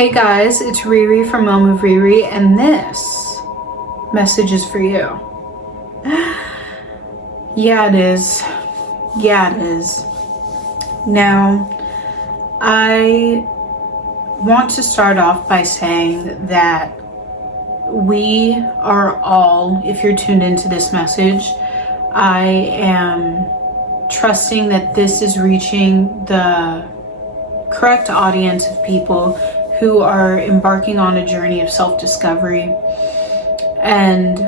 Hey guys, it's Riri from Mom of Riri, and this message is for you. Yeah, it is. Yeah, it is. Now, I want to start off by saying that we are all, if you're tuned into this message, I am trusting that this is reaching the correct audience of people who are embarking on a journey of self-discovery and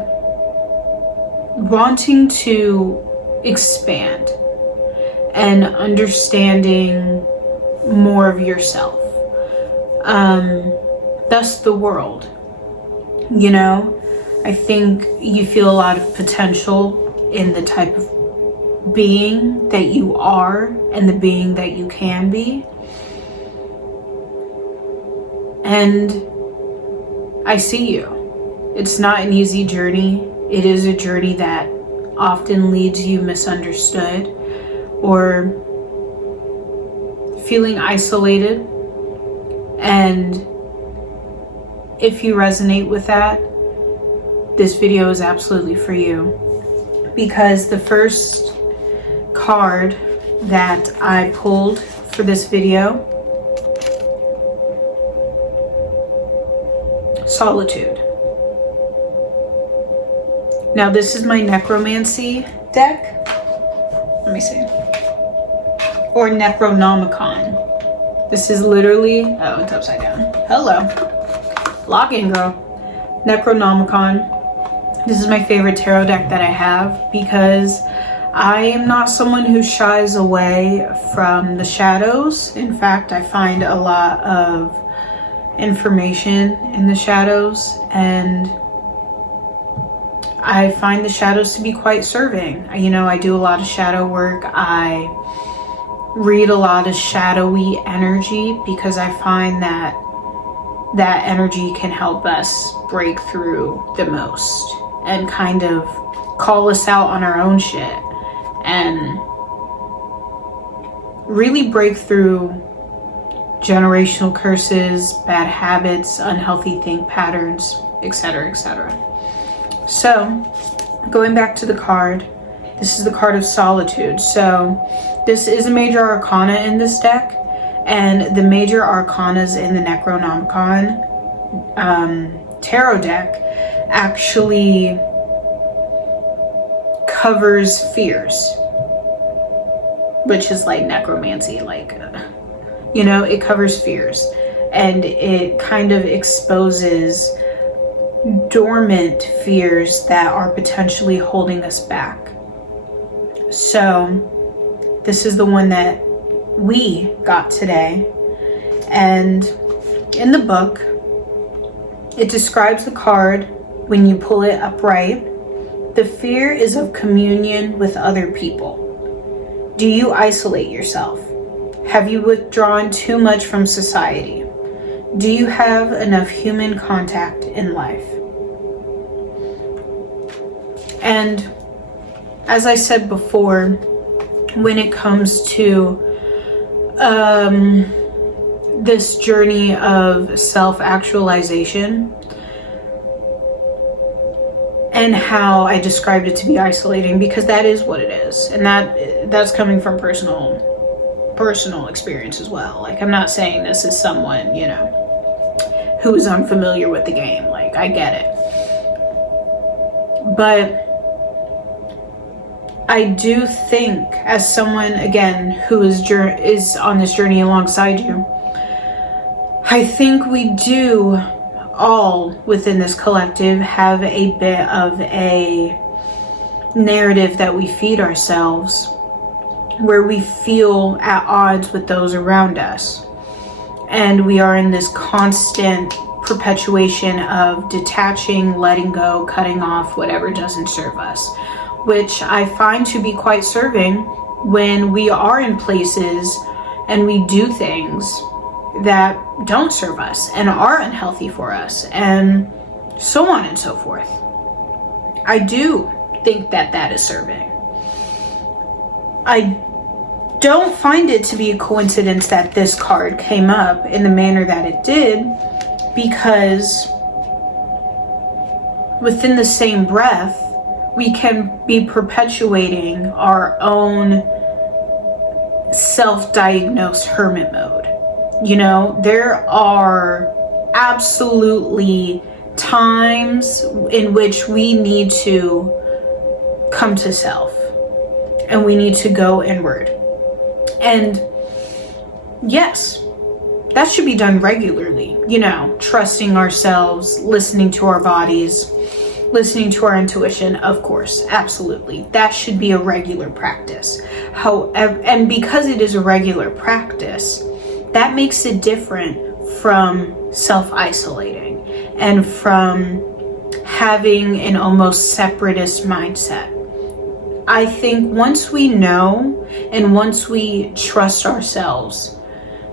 wanting to expand and understanding more of yourself, thus the world. You know, I think you feel a lot of potential in the type of being that you are and the being that you can be. And I see you. It's not an easy journey. It is a journey that often leads you misunderstood or feeling isolated. And if you resonate with that, this video is absolutely for you. Because the first card that I pulled for this video, Solitude. Now this is my necromancy deck. Let me see. Or Necronomicon. This is literally, oh, it's upside down. Hello. Log in, girl. Necronomicon. This is my favorite tarot deck that I have because I am not someone who shies away from the shadows. In fact, I find a lot of information in the shadows, and I find the shadows to be quite serving. You know, I do a lot of shadow work. I read a lot of shadowy energy because I find that that energy can help us break through the most and kind of call us out on our own shit and really break through generational curses, bad habits, unhealthy think patterns, etc., etc. So, going back to the card, this is the card of Solitude. So, this is a major arcana in this deck, and the major arcanas in the Necronomicon tarot deck actually covers fears, which is like necromancy, like you know, it covers fears and it kind of exposes dormant fears that are potentially holding us back. So this is the one that we got today. And in the book, it describes the card when you pull it upright. The fear is of communion with other people. Do you isolate yourself? Have you withdrawn too much from society? Do you have enough human contact in life? And as I said before, when it comes to this journey of self-actualization and how I described it to be isolating, because that is what it is, and that's coming from personal experience as well. Like, I'm not saying this is someone, you know, who is unfamiliar with the game. Like, I get it. But I do think, as someone, again, who is on this journey alongside you, I think we do all within this collective have a bit of a narrative that we feed ourselves where we feel at odds with those around us. And we are in this constant perpetuation of detaching, letting go, cutting off whatever doesn't serve us, which I find to be quite serving when we are in places and we do things that don't serve us and are unhealthy for us, and so on and so forth. I do think that that is serving. I don't find it to be a coincidence that this card came up in the manner that it did, because within the same breath, we can be perpetuating our own self-diagnosed hermit mode. You know, there are absolutely times in which we need to come to self and we need to go inward. And yes, that should be done regularly, you know, trusting ourselves, listening to our bodies, listening to our intuition, of course, absolutely. That should be a regular practice. However, and because it is a regular practice, that makes it different from self-isolating and from having an almost separatist mindset. I think once we know and once we trust ourselves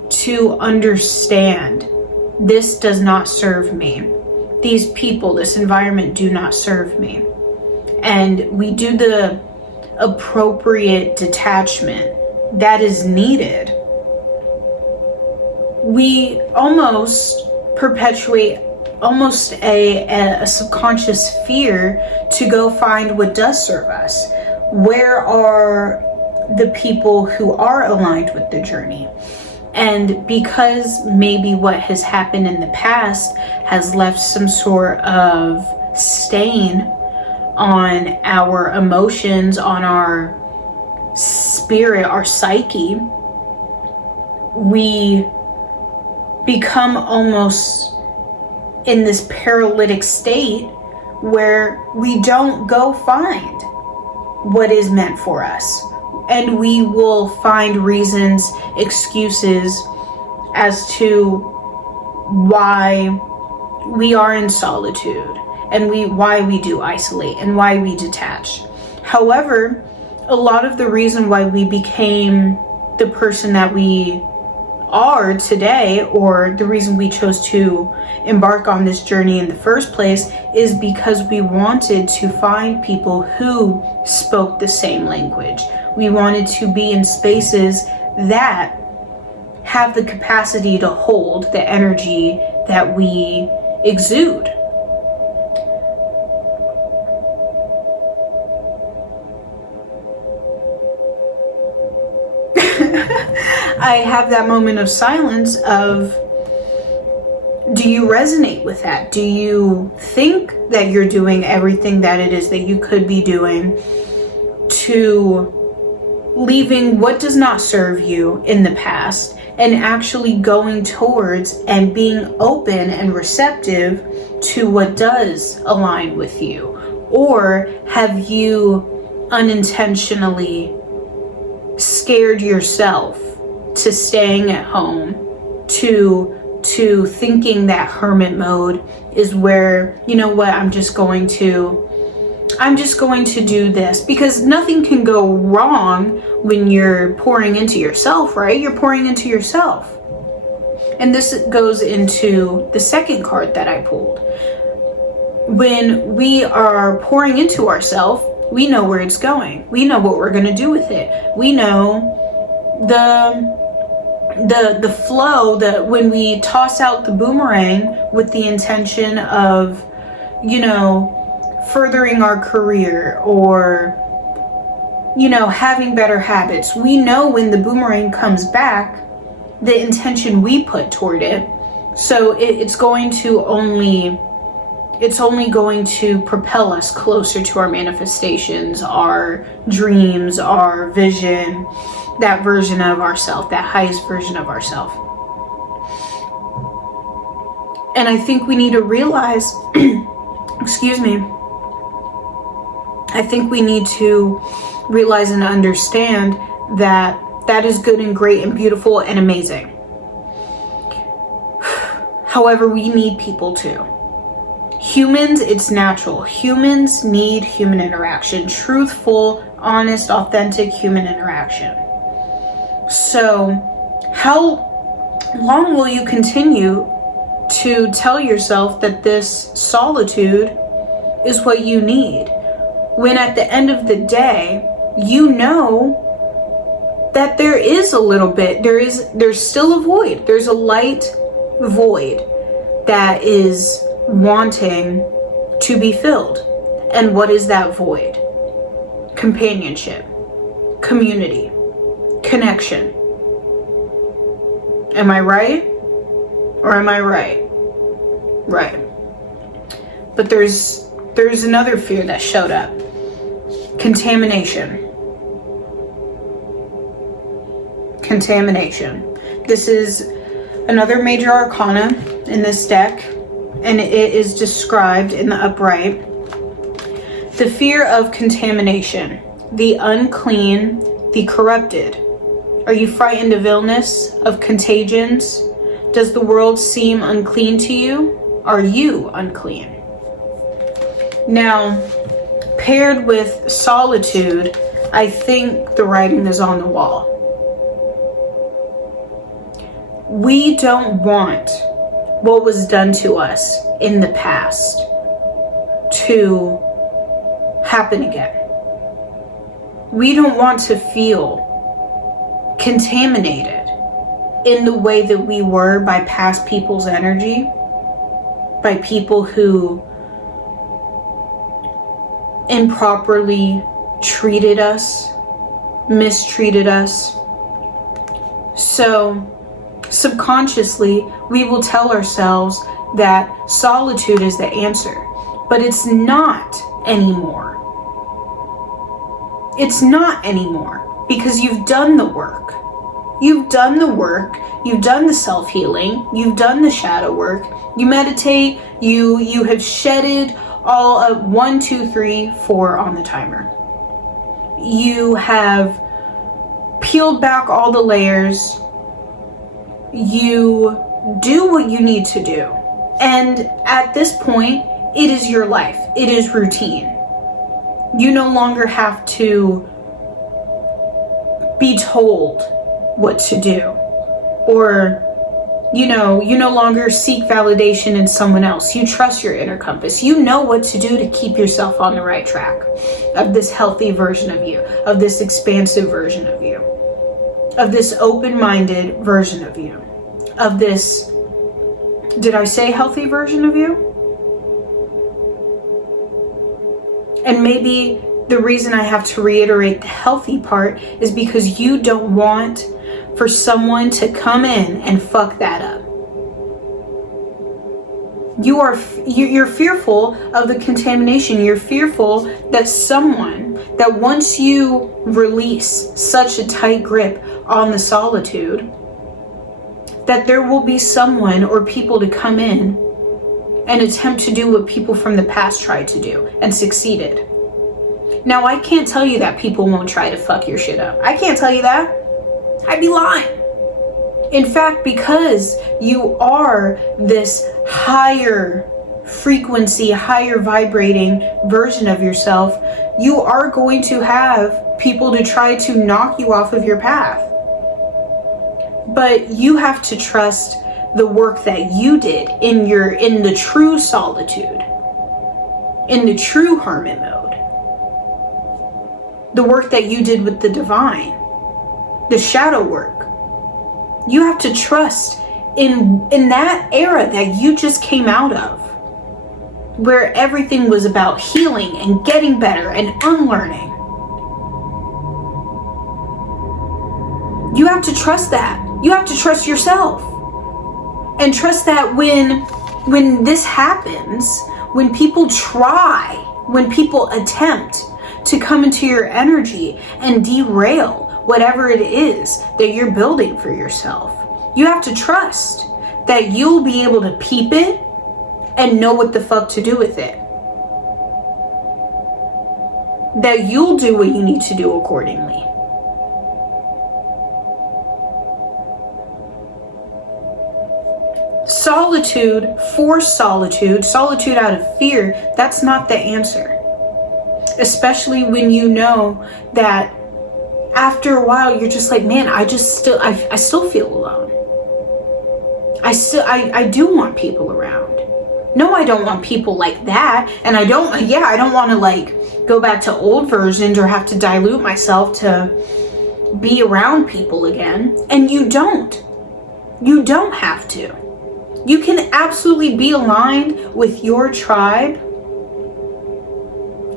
to understand, this does not serve me, these people, this environment do not serve me, and we do the appropriate detachment that is needed, we almost perpetuate almost a subconscious fear to go find what does serve us. Where are the people who are aligned with the journey? And because maybe what has happened in the past has left some sort of stain on our emotions, on our spirit, our psyche, we become almost in this paralytic state where we don't go find what is meant for us. And we will find reasons, excuses as to why we are in solitude and why we do isolate and why we detach. However, a lot of the reason why we became the person that we are today, or the reason we chose to embark on this journey in the first place, is because we wanted to find people who spoke the same language. We wanted to be in spaces that have the capacity to hold the energy that we exude. I have that moment of silence of, do you resonate with that? Do you think that you're doing everything that it is that you could be doing to leaving what does not serve you in the past and actually going towards and being open and receptive to what does align with you? Or have you unintentionally scared yourself to staying at home, to thinking that hermit mode is where, you know what, I'm just going to do this, because nothing can go wrong when you're pouring into yourself, right? You're pouring into yourself. And this goes into the second card that I pulled. When we are pouring into ourselves, we know where it's going. We know what we're going to do with it. We know the flow, that when we toss out the boomerang with the intention of, you know, furthering our career or, you know, having better habits, we know when the boomerang comes back, the intention we put toward it. So it's only going to propel us closer to our manifestations, our dreams, our vision, that version of ourself, that highest version of ourself. And I think we need to realize, excuse me, I think we need to realize and understand that that is good and great and beautiful and amazing. However, we need people too. Humans, it's natural. Humans need human interaction, truthful, honest, authentic human interaction. So, how long will you continue to tell yourself that this solitude is what you need, when at the end of the day, you know that there is a little bit, there's still a void. There's a light void that is wanting to be filled. And what is that void? Companionship, community, connection. Am I right? Or am I right? Right. But there's another fear that showed up. Contamination. Contamination. This is another major arcana in this deck, and it is described in the upright. The fear of contamination, the unclean, the corrupted. Are you frightened of illness, of contagions? Does the world seem unclean to you? Are you unclean? Now, paired with solitude, I think the writing is on the wall. We don't want what was done to us in the past to happen again. We don't want to feel contaminated in the way that we were by past people's energy, by people who improperly treated us, mistreated us. So subconsciously, we will tell ourselves that solitude is the answer, but it's not anymore. It's not anymore, because you've done the work. You've done the work, you've done the self-healing, you've done the shadow work, you meditate, you have shedded all of 1, 2, 3, 4 on the timer. You have peeled back all the layers. You do what you need to do. And at this point, it is your life. It is routine. You no longer have to be told what to do, or you no longer seek validation in someone else. You trust your inner compass. You know what to do to keep yourself on the right track of this healthy version of you, of this expansive version of you, of this open-minded version of you, of this, did I say healthy version of you? And maybe the reason I have to reiterate the healthy part is because you don't want for someone to come in and fuck that up. You're fearful of the contamination. You're fearful that someone, that once you release such a tight grip on the solitude, that there will be someone or people to come in and attempt to do what people from the past tried to do and succeeded. Now, I can't tell you that people won't try to fuck your shit up. I can't tell you that. I'd be lying. In fact, because you are this higher frequency, higher vibrating version of yourself, you are going to have people to try to knock you off of your path. But you have to trust the work that you did in the true solitude, in the true hermit mode. The work that you did with the divine, the shadow work. You have to trust in that era that you just came out of, where everything was about healing and getting better and unlearning. You have to trust that. You have to trust yourself. And trust that when this happens, when people try, when people attempt to come into your energy and derail whatever it is that you're building for yourself, you have to trust that you'll be able to peep it and know what the fuck to do with it. That you'll do what you need to do accordingly. Solitude, forced solitude, solitude out of fear, that's not the answer. Especially when you know that after a while you're just like, man, I still feel alone. I do want people around. No, I don't want people like that. And I don't want to like go back to old versions or have to dilute myself to be around people again, and you don't. You don't have to. You can absolutely be aligned with your tribe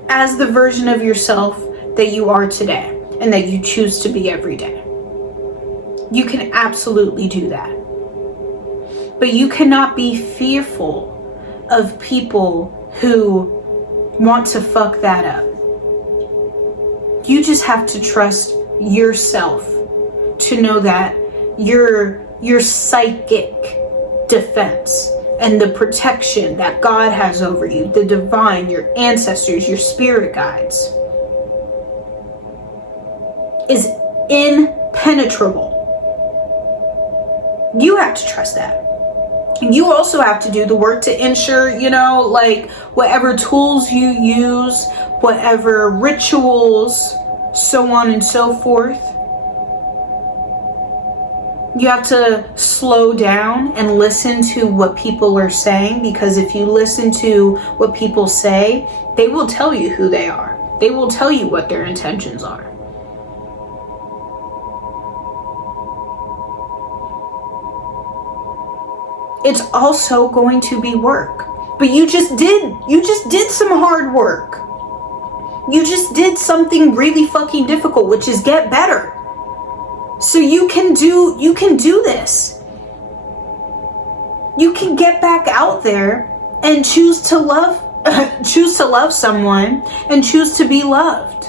as the version of yourself that you are today and that you choose to be every day. You can absolutely do that. But you cannot be fearful of people who want to fuck that up. You just have to trust yourself to know that your psychic defense and the protection that God has over you, the divine, your ancestors, your spirit guides, is impenetrable. You have to trust that. You also have to do the work to ensure, like whatever tools you use, whatever rituals, so on and so forth. You have to slow down and listen to what people are saying, because if you listen to what people say, they will tell you who they are. They will tell you what their intentions are. It's also going to be work. But you just did some hard work. You just did something really fucking difficult, which is get better. So you can do this. You can get back out there and choose to love someone and choose to be loved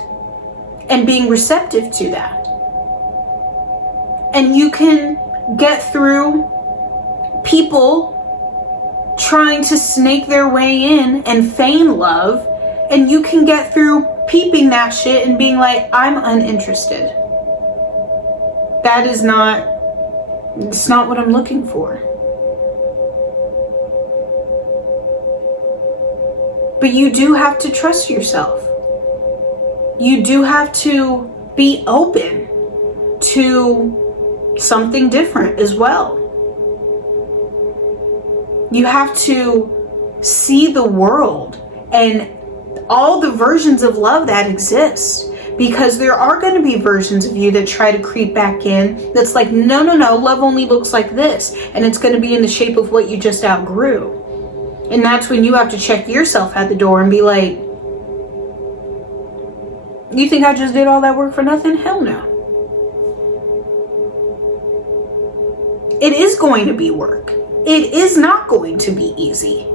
and being receptive to that. And you can get through people trying to snake their way in and feign love, and you can get through peeping that shit and being like, I'm uninterested. It's not what I'm looking for. But you do have to trust yourself. You do have to be open to something different as well. You have to see the world and all the versions of love that exist. Because there are going to be versions of you that try to creep back in that's like, no, love only looks like this. And it's going to be in the shape of what you just outgrew. And that's when you have to check yourself at the door and be like, you think I just did all that work for nothing? Hell no. It is going to be work. It is not going to be easy.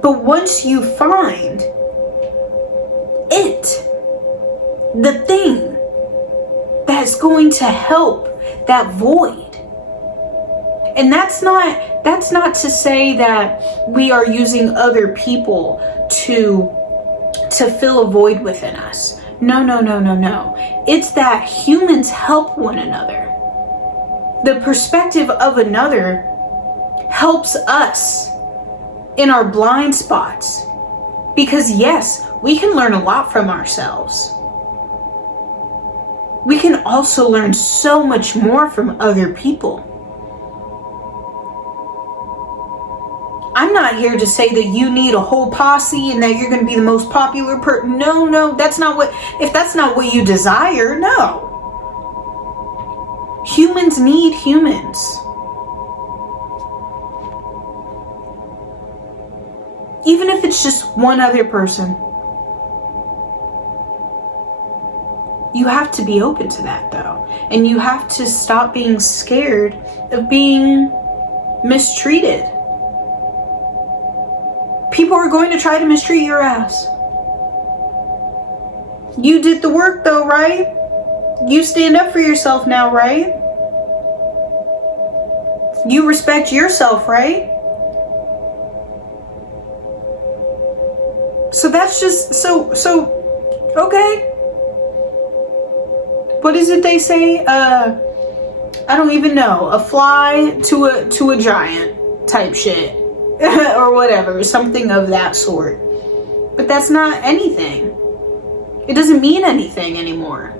But once you find the thing that's going to help that void. And that's not to say that we are using other people to fill a void within us. No. It's that humans help one another. The perspective of another helps us in our blind spots. Because yes, we can learn a lot from ourselves. We can also learn so much more from other people. I'm not here to say that you need a whole posse and that you're going to be the most popular person. No, if that's not what you desire, no. Humans need humans. Even if it's just one other person. You have to be open to that though. And you have to stop being scared of being mistreated. People are going to try to mistreat your ass. You did the work though, right? You stand up for yourself now, right? You respect yourself, right? So that's just so okay. What is it they say? I don't even know. A fly to a giant type shit. Or whatever. Something of that sort. But that's not anything. It doesn't mean anything anymore.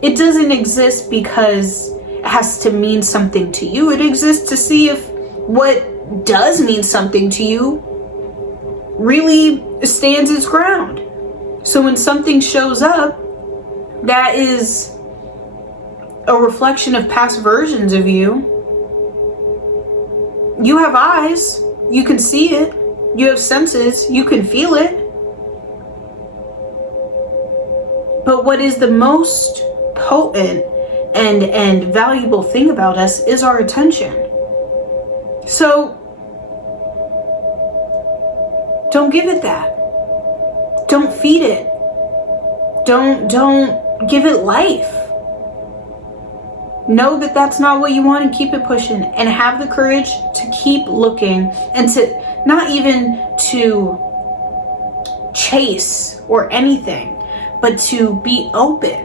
It doesn't exist because it has to mean something to you. It exists to see if what does mean something to you really stands its ground. So when something shows up that is a reflection of past versions of you, you have eyes, you can see it, you have senses, you can feel it. But what is the most potent and valuable thing about us is our attention. So don't give it that. Don't feed it. Don't give it life. Know that that's not what you want and keep it pushing, and have the courage to keep looking, and to not even to chase or anything, but to be open.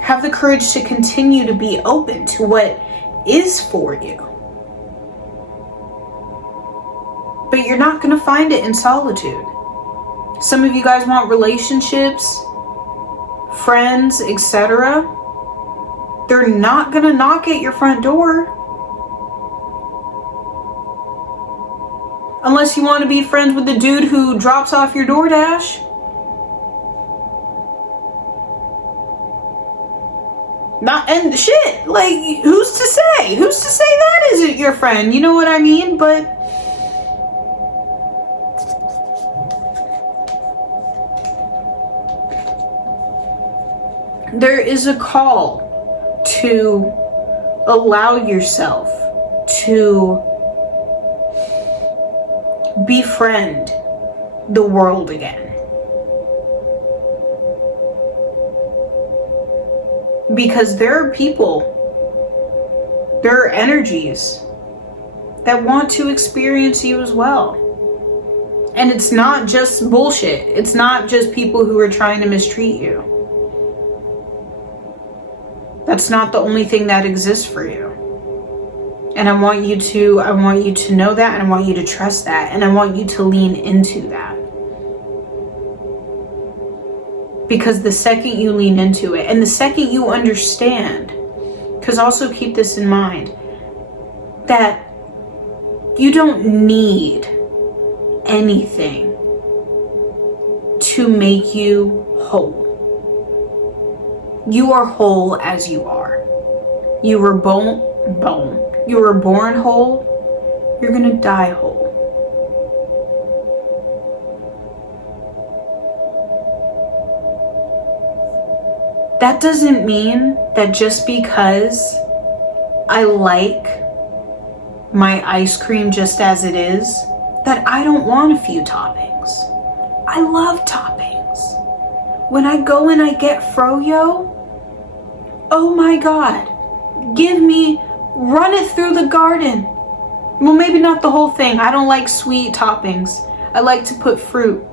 Have the courage to continue to be open to what is for you. But you're not going to find it in solitude. Some of you guys want relationships, friends, etc. They're not going to knock at your front door. Unless you want to be friends with the dude who drops off your DoorDash. And shit, like, who's to say? Who's to say that isn't your friend? You know what I mean? But there is a call to allow yourself to befriend the world again. Because there are people, there are energies that want to experience you as well. And it's not just bullshit. It's not just people who are trying to mistreat you. That's not the only thing that exists for you. And I want you to know that, and I want you to trust that, and I want you to lean into that. Because the second you lean into it, and the second you understand, because also keep this in mind, that you don't need anything to make you whole. You are whole as you are. You were You were born whole. You're gonna die whole. That doesn't mean that just because I like my ice cream just as it is, that I don't want a few toppings. I love toppings. When I go and I get froyo, oh my God, run it through the garden. Well, maybe not the whole thing. I don't like sweet toppings. I like to put fruit.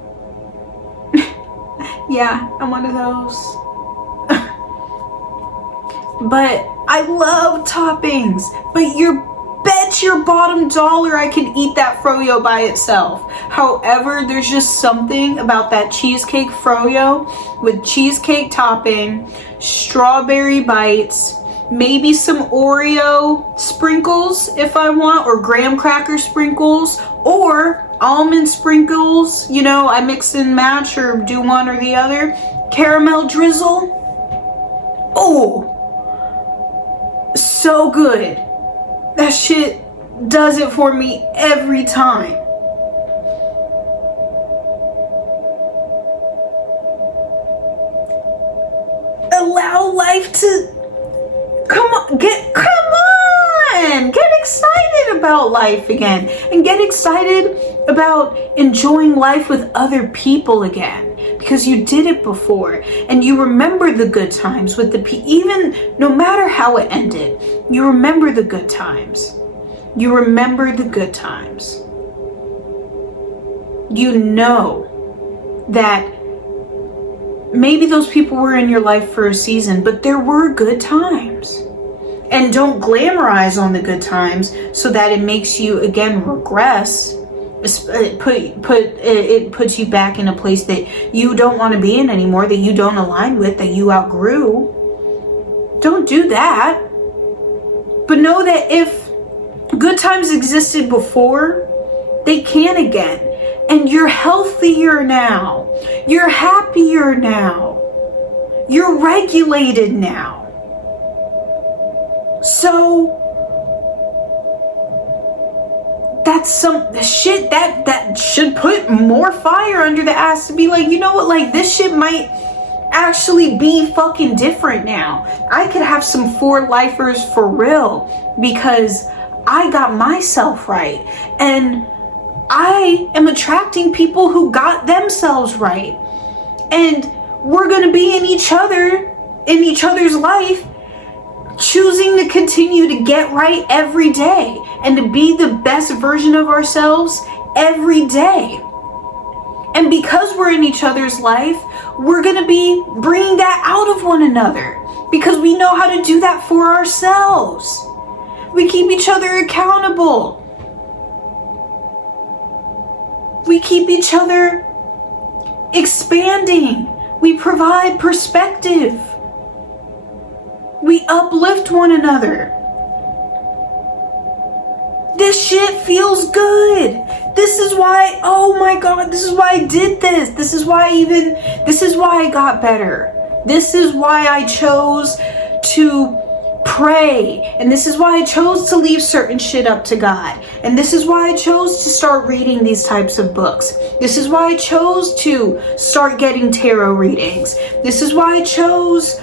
Yeah, I'm one of those. But I love toppings. But bet your bottom dollar I can eat that froyo by itself. However, there's just something about that cheesecake froyo with cheesecake topping, strawberry bites, maybe some Oreo sprinkles if I want, or graham cracker sprinkles, or almond sprinkles. You know, I mix and match or do one or the other. Caramel drizzle. Oh, so good. That shit does it for me every time. Allow life to get excited about life again, and get excited about enjoying life with other people again, because you did it before and you remember the good times with even no matter how it ended. You remember the good times. You remember the good times. You know that maybe those people were in your life for a season, but there were good times. And don't glamorize on the good times so that it makes you again regress. It puts you back in a place that you don't want to be in anymore, that you don't align with, that you outgrew. Don't do that. But know that if good times existed before, they can again. And you're healthier now. You're happier now. You're regulated now. So that's some shit that should put more fire under the ass to be like, you know what, like this shit might actually be fucking different now. I could have some 4-lifers for real because I got myself right. And I am attracting people who got themselves right. And we're going to be in each other's life, choosing to continue to get right every day and to be the best version of ourselves every day. And because we're in each other's life, we're going to be bringing that out of one another because we know how to do that for ourselves. We keep each other accountable. We keep each other expanding. We provide perspective. We uplift one another. This shit feels good. This is why, oh my God, this is why I did this. This is why I got better. This is why I chose to pray. And this is why I chose to leave certain shit up to God. And this is why I chose to start reading these types of books. This is why I chose to start getting tarot readings. This is why I chose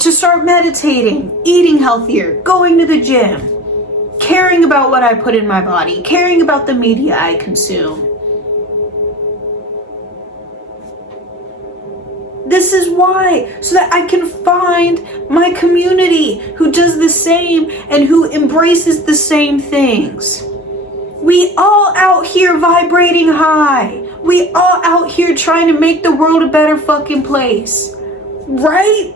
to start meditating, eating healthier, going to the gym, caring about what I put in my body, caring about the media I consume. This is why, so that I can find my community who does the same and who embraces the same things. We all out here vibrating high. We all out here trying to make the world a better fucking place. Right?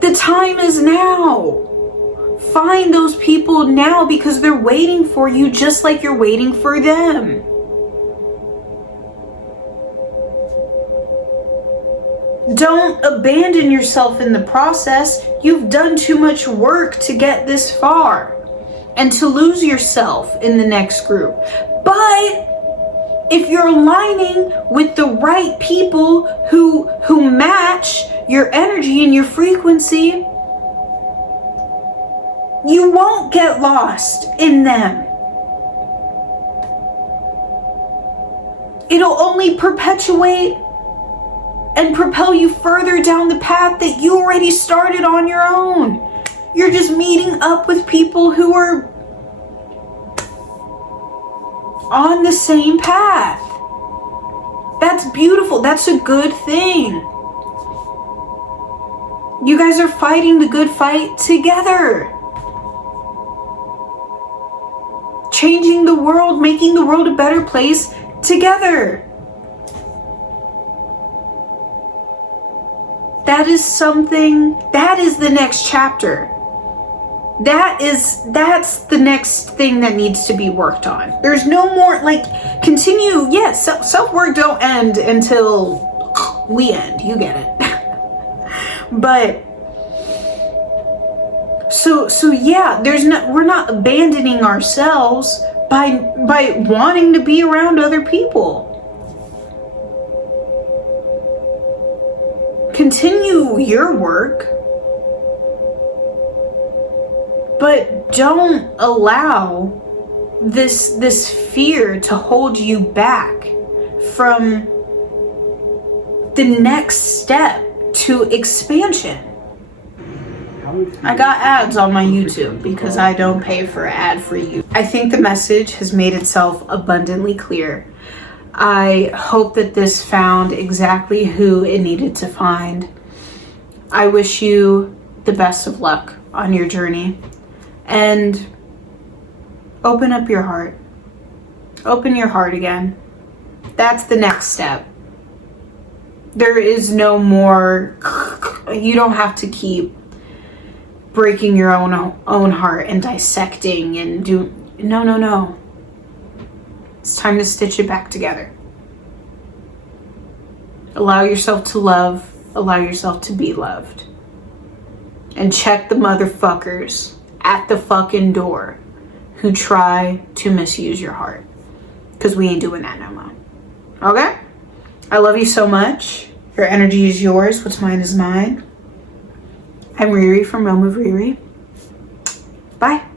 The time is now. Find those people now because they're waiting for you just like you're waiting for them. Don't abandon yourself in the process. You've done too much work to get this far and to lose yourself in the next group. But if you're aligning with the right people who match your energy and your frequency, you won't get lost in them. It'll only perpetuate and propel you further down the path that you already started on your own. You're just meeting up with people who are on the same path. That's beautiful. That's a good thing. You guys are fighting the good fight together. Changing the world, making the world a better place together. That is something, that is the next chapter. That's the next thing that needs to be worked on. There's no more, like, continue, yes, self-work don't end until we end, you get it. But, so yeah, we're not abandoning ourselves by wanting to be around other people. Continue your work, but don't allow this fear to hold you back from the next step to expansion. I got ads on my YouTube because I don't pay for ad-free. I think the message has made itself abundantly clear. I hope that this found exactly who it needed to find. I wish you the best of luck on your journey. And open up your heart. Open your heart again. That's the next step. There is no more, you don't have to keep breaking your own heart and dissecting and no. It's time to stitch it back together. Allow yourself to love. Allow yourself to be loved. And check the motherfuckers at the fucking door who try to misuse your heart. because we ain't doing that no more. Okay? I love you so much. Your energy is yours. What's mine is mine. I'm Riri from Realm of Riri. Bye.